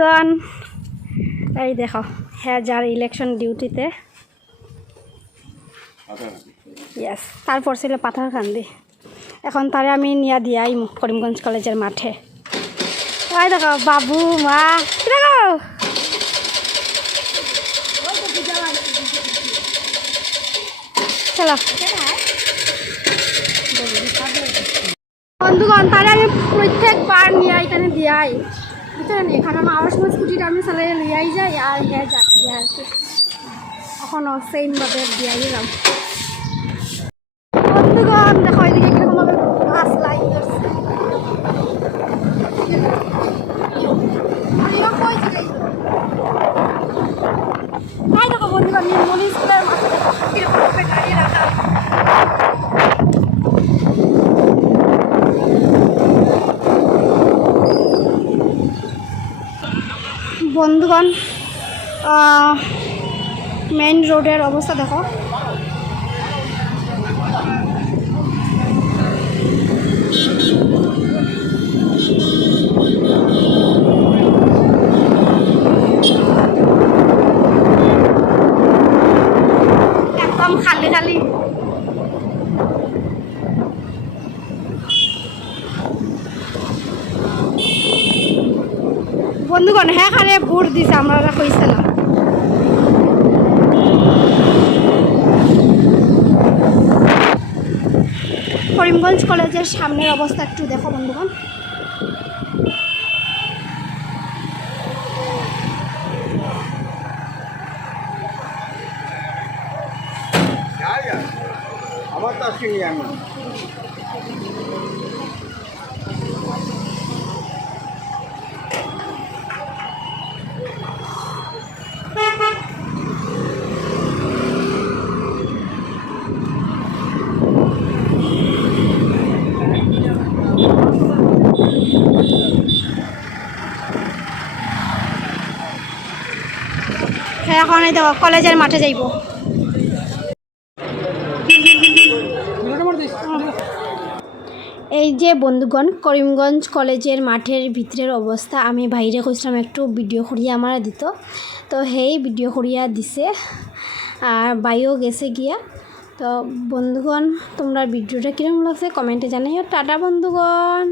গন এই দেখো হ্যাঁ যার ইলেকশন ডিউটিতে ইয়েস তারপর ছিল পাথারকান্দি এখন তারে আমি নিয়ে দিয়াই করিমগঞ্জ কলেজের মাঠে। ওই দেখো, বাবু, মা দেখো? চলো। বন্ধুগণ তাহলে আমি প্রত্যেকবার নিয়ে এখানে দিয়াই। বুঝছেন এখানে আমার আওয়ার সময় স্কুটিটা আমি চালাই লিয়াই যাই আর হ্যাঁ আর কি। এখনও সেমভাবে দিয়াই গেলাম বন্ধুগণ, দেখো এদিকে কীরকম ভাবে গাছ যাই দেখো বন্ধুগণ নির্মলি স্কুলের মাঠে কীরকম ভাবে দাঁড়িয়ে রাখা বন্ধুগণ মেইন রোডের অবস্থা দেখো। একদম খালি খালি। বন্ধুগণ হ্যাঁ ভোট দিছে আমরা কইছে না। করিমগঞ্জ কলেজের সামনের অবস্থা একটু দেখো বন্ধুগণ। আমার তো নিয়ে আমি এখন এই কলেজের মাঠে যাইব। এই যে বন্ধুগণ, করিমগঞ্জ কলেজের মাঠের ভিতরের অবস্থা, আমি বাইরে কইছিলাম একটু ভিডিও করিয়া আমার দিত। তো সেই ভিডিও করিয়া দিছে। আর বাইও গেছে গিয়া। তো বন্ধুগণ, তোমরা ভিডিওটা কীরকম লাগছে কমেন্টে জানাইও। টাটা বন্ধুগণ!